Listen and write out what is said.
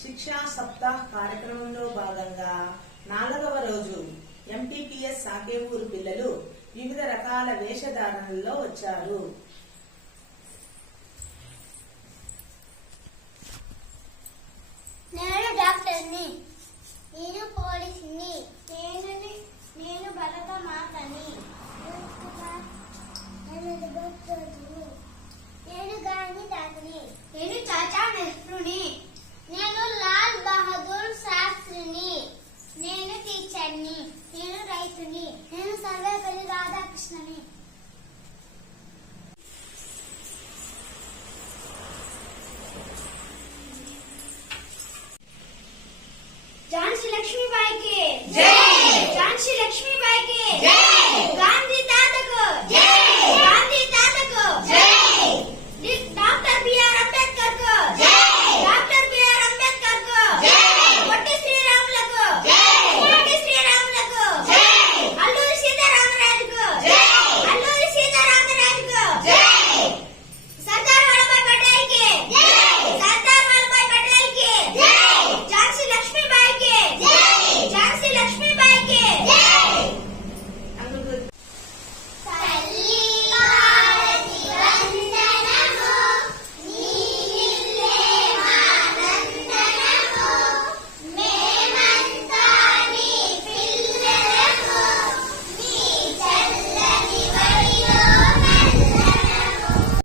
శిక్షా సప్తాహ్ కార్యక్రమంలో భాగంగా నాలుగవ రోజు ఎంపీపీఎస్ సాకేపూర్ పిల్లలు వివిధ రకాల వేషధారణల్లో వచ్చారు. నేను డాక్టర్ని నేను పోలీసుని నేను నేను భరత మాతని నేను నేను గాంధీ తాతని నేను చాచా నెహ్రూని. कृष्णने झांसी लक्ष्मीबाई के जय